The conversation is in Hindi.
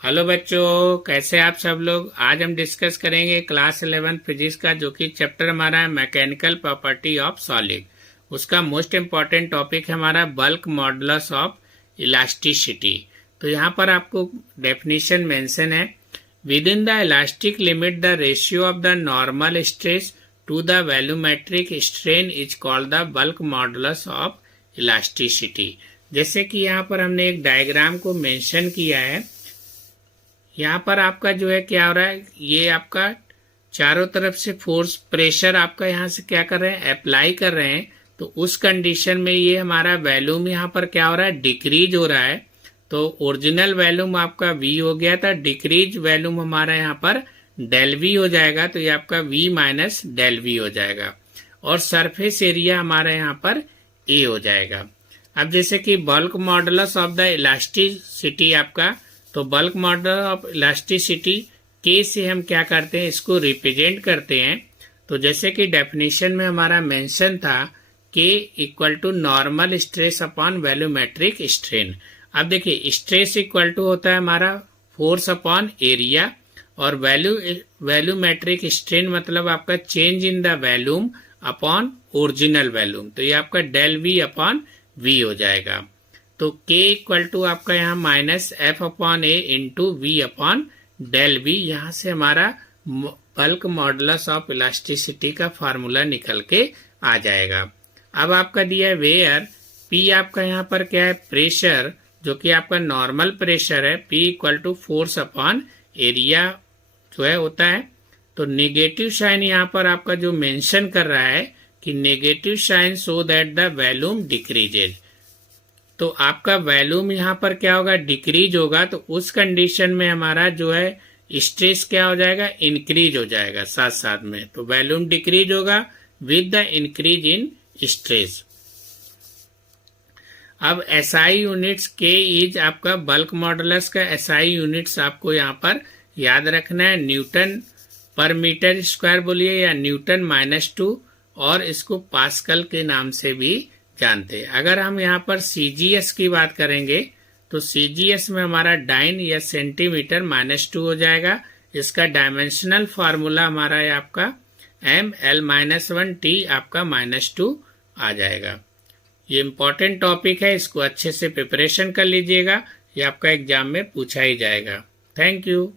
हेलो बच्चों, कैसे आप सब लोग। आज हम डिस्कस करेंगे क्लास 11 फिजिक्स का, जो कि चैप्टर हमारा है मैकेनिकल प्रॉपर्टी ऑफ सॉलिड। उसका मोस्ट इम्पॉर्टेंट टॉपिक है हमारा बल्क मॉडुलस ऑफ इलास्टिसिटी। तो यहाँ पर आपको डेफिनेशन मेंशन है, within the elastic limit the ratio of the normal stress to the volumetric strain is called the bulk modulus of elasticity. जैसे कि यहाँ पर हमने एक डायग्राम को मेंशन किया है। यहाँ पर आपका जो है क्या हो रहा है, ये आपका चारों तरफ से फोर्स प्रेशर आपका यहाँ से क्या कर रहे हैं, अप्लाई कर रहे हैं। तो उस कंडीशन में ये हमारा वैल्यूम यहाँ पर क्या हो रहा है, डिक्रीज हो रहा है। तो ओरिजिनल वैल्यूम आपका v हो गया था, डिक्रीज वैल्यूम हमारा यहाँ पर डेल v हो जाएगा। तो ये आपका v माइनस डेल v हो जाएगा और सरफेस एरिया हमारा यहाँ पर a हो जाएगा। अब जैसे कि bulk modulus of the elasticity आपका, तो बल्क मॉडुलस ऑफ इलास्टिसिटी के से हम क्या करते हैं, इसको रिप्रेजेंट करते हैं। तो जैसे कि डेफिनेशन में हमारा मेंशन था के equal to normal stress upon volumetric strain. अब देखिए, स्ट्रेस इक्वल टू होता है हमारा फोर्स अपॉन एरिया, और वैल्यूमेट्रिक स्ट्रेन मतलब आपका change in the volume upon original volume. तो ये आपका डेल वी अपॉन वी हो जाएगा। तो k इक्वल टू आपका यहाँ minus F upon A into V upon del V. यहाँ से हमारा बल्क मॉडुलस ऑफ इलास्टिसिटी का फार्मूला निकल के आ जाएगा। अब आपका दिया है वेयर P आपका यहाँ पर क्या है, प्रेशर, जो कि आपका नॉर्मल प्रेशर है। P equal to force upon area जो है होता है। तो नेगेटिव साइन यहाँ पर आपका जो मेंशन कर रहा है कि negative sign so that the volume decreases. तो आपका वैल्यूम यहाँ पर क्या होगा, डिक्रीज होगा। तो उस कंडीशन में हमारा जो है स्ट्रेस क्या हो जाएगा, इंक्रीज हो जाएगा साथ साथ में। तो वैल्यूम डिक्रीज होगा with the increase in stress. अब एसआई यूनिट्स के इज आपका बल्क मॉडुलस का एसआई यूनिट्स आपको यहाँ पर याद रखना है, न्यूटन पर मीटर स्क्वायर बोलिए या न्यूटन -2, और इसको पास्कल के नाम से भी जानते हैं। अगर हम यहाँ पर सीजीएस की बात करेंगे तो सीजीएस में हमारा डाइन या सेंटीमीटर -2 हो जाएगा। इसका डायमेंशनल फार्मूला हमारा है आपका ml-1t आपका -2 आ जाएगा। ये इंपॉर्टेंट टॉपिक है, इसको अच्छे से प्रिपरेशन कर लीजिएगा, ये आपका एग्जाम में पूछा ही जाएगा। Thank you.